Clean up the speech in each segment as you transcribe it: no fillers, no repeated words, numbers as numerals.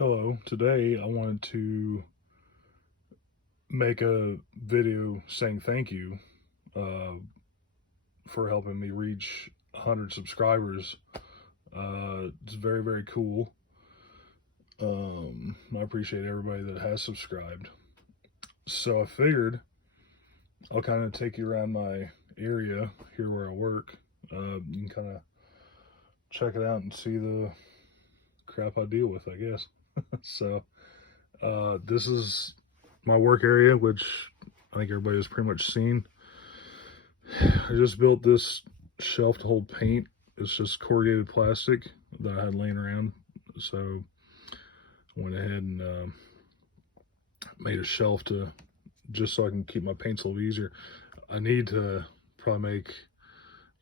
Hello, today I wanted to make a video saying thank you uh, for helping me reach 100 subscribers. It's very, very cool. I appreciate everybody that has subscribed. So I figured I'll kind of take you around my area here where I work. You can kind of check it out and see the crap I deal with, I guess. So this is my work area, which I think everybody has pretty much seen. I just built this shelf to hold paint. It's just corrugated plastic that I had laying around. So I went ahead and made a shelf just so I can keep my paints a little easier. I need to probably make,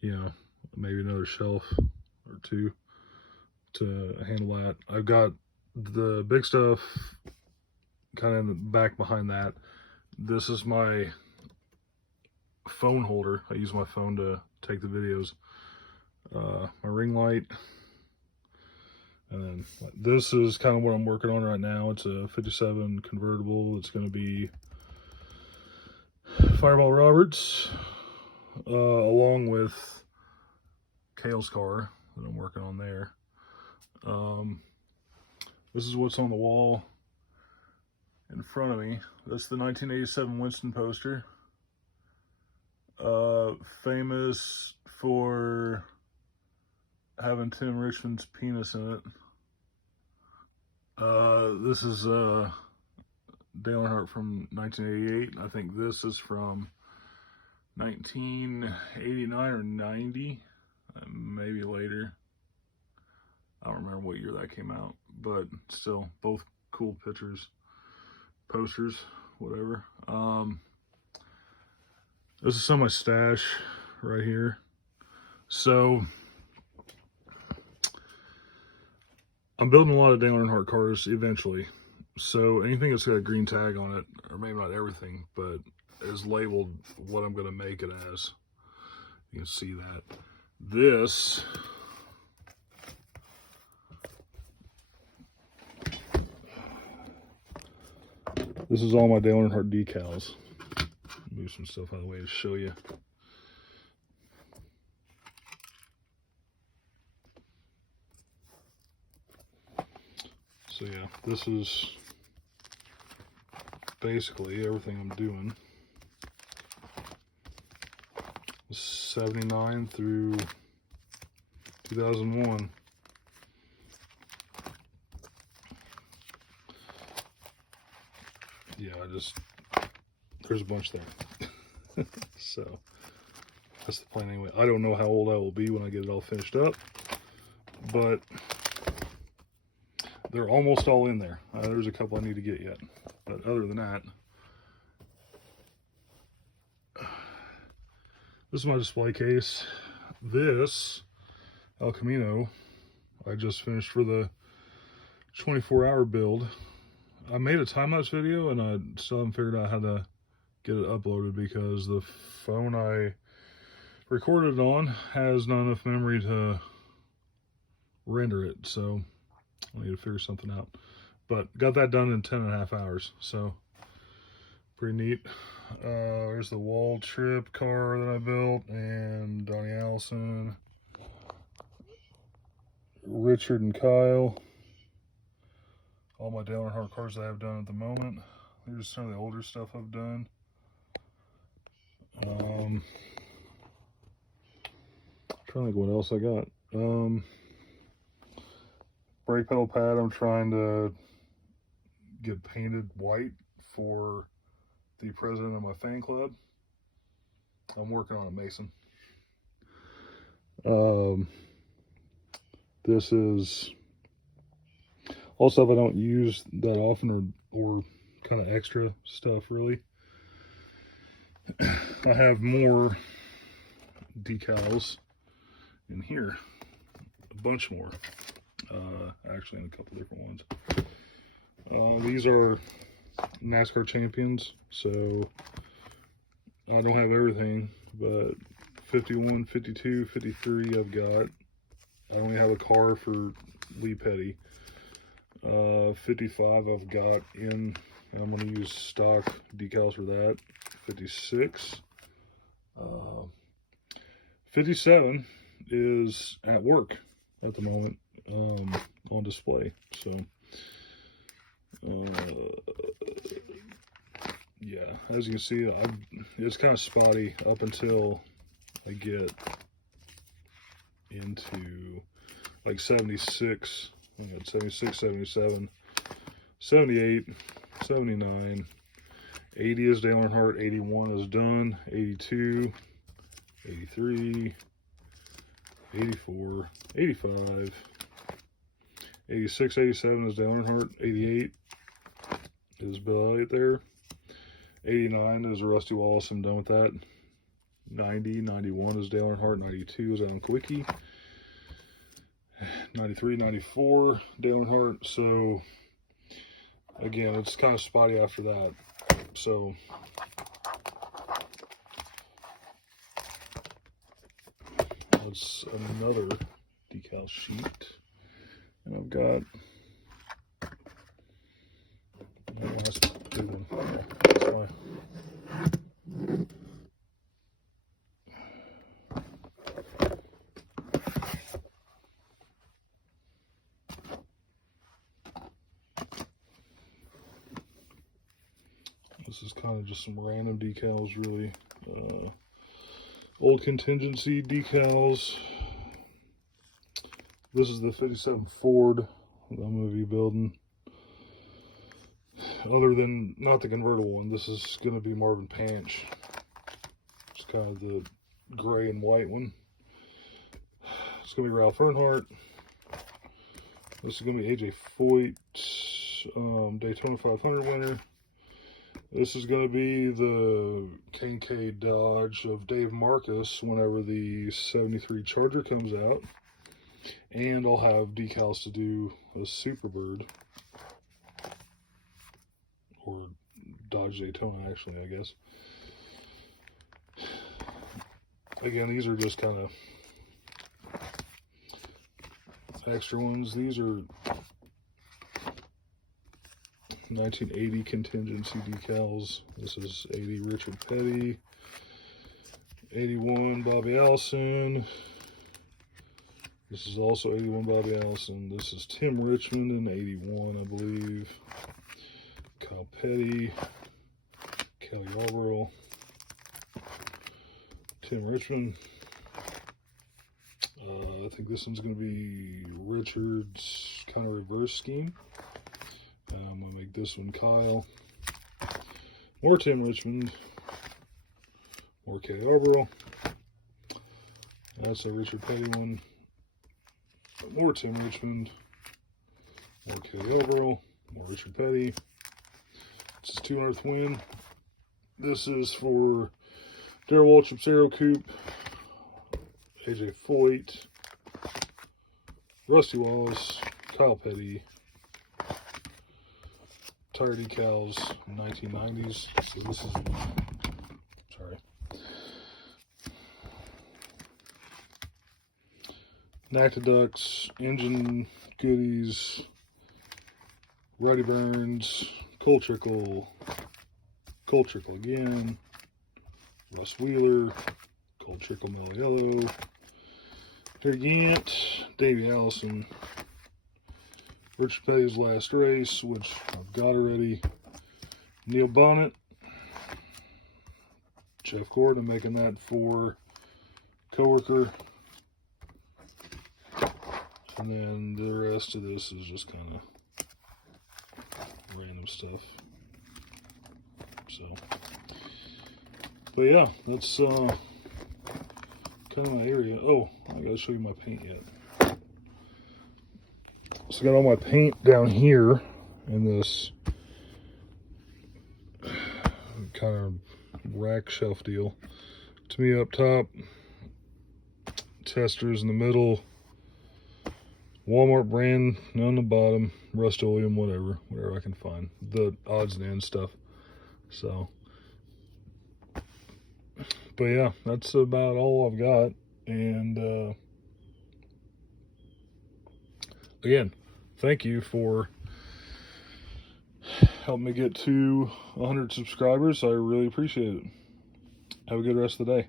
maybe another shelf or two to handle that. I've got the big stuff kind of in the back behind that. This is my phone holder. I use my phone to take the videos. My ring light. And then this is kind of what I'm working on right now. It's a 57 convertible. It's going to be Fireball Roberts, along with Kale's car that I'm working on there. This is what's on the wall in front of me. That's the 1987 Winston poster. Famous for having Tim Richmond's penis in it. This is Dale Earnhardt from 1988. I think this is from 1989 or 90, maybe later. I don't remember what year that came out, but still, both cool pictures, posters, whatever. This is some of my stash right here. So I'm building a lot of Dale Earnhardt cars eventually. So anything that's got a green tag on it, or maybe not everything, but is labeled what I'm going to make it as. You can see that. This is all my Dale Earnhardt decals. Move some stuff out of the way to show you. So yeah, this is basically everything I'm doing. 79 through 2001. Yeah, there's a bunch there. So that's the plan anyway. I don't know how old I will be when I get it all finished up, but they're almost all in there. There's a couple I need to get yet, but other than that, this is my display case. This El Camino I just finished for the 24-hour build. I made a time-lapse video and I still haven't figured out how to get it uploaded because the phone I recorded it on has not enough memory to render it, so I need to figure something out. But got that done in 10.5 hours, so pretty neat. There's the wall trip car that I built, and Donnie Allison, Richard and Kyle. All my Dale Earnhardt cars that I have done at the moment. Here's some of the older stuff I've done. Trying to think what else I got. Brake pedal pad I'm trying to get painted white for the president of my fan club. I'm working on it, Mason. This is all stuff I don't use that often, or kind of extra stuff, really. I have more decals in here, a bunch more, actually in a couple different ones. These are NASCAR champions, so I don't have everything, but 51, 52, 53 I've got. I only have a car for Lee Petty. 55 I've got in, and I'm going to use stock decals for that. 56. 57 is at work at the moment, on display. So, yeah, as you can see, it's kind of spotty up until I get into like 76. I got 76, 77, 78, 79, 80 is Dale Earnhardt, 81 is done, 82, 83, 84, 85, 86, 87 is Dale Earnhardt, 88 is Bill Elliott there, 89 is Rusty Wallace, I'm done with that, 90, 91 is Dale Earnhardt, 92 is Alan Kulwicki, 93, 94, Dale Earnhardt. So again, it's kind of spotty after that. So that's another decal sheet, and I've got that's a big one. That's my This is kind of just some random decals, really. Old contingency decals. This is the 57 Ford that I'm going to be building. Other than, not the convertible one, this is going to be Marvin Panch. It's kind of the gray and white one. It's going to be Ralph Earnhardt. This is going to be AJ Foyt, Daytona 500 winner. This is going to be the K&K Dodge of Dave Marcus whenever the 73 Charger comes out. And I'll have decals to do a Superbird. Or Dodge Daytona, actually, I guess. Again, these are just kind of extra ones. These are 1980 contingency decals. This is 80 Richard Petty, 81 Bobby Allison. This is also 81 Bobby Allison. This is Tim Richmond in 81, I believe. Kyle Petty, Kelly Yarborough, Tim Richmond. I think this one's going to be Richard's kind of reverse scheme. I'm going to make this one Kyle. More Tim Richmond. More Kelly Yarborough. That's a Richard Petty one. More Tim Richmond. More Kelly Yarborough. More Richard Petty. This is 200th win. This is for Darrell Waltrip's Aero Coupe, AJ Foyt, Rusty Wallace, Kyle Petty, tire decals, 1990s. So this is, sorry. Nactiducts, engine goodies, Roddy Burns, Cole Trickle again, Russ Wheeler, Cole Trickle Mellow Yellow, Harry Gant, Davey Allison, Richard Petty's last race, which I've got already, Neil Bonnet, Jeff Gordon, I'm making that for Coworker, and then the rest of this is just kind of random stuff. So, but yeah, that's kind of my area. Oh, I gotta show you my paint yet. So I got all my paint down here in this kind of rack shelf deal. To me up top, Testors in the middle, Walmart brand on the bottom, Rust-Oleum, whatever I can find. The odds and ends stuff. So, but yeah, that's about all I've got. And again, thank you for Help me get to 100 subscribers. I really appreciate it. Have a good rest of the day.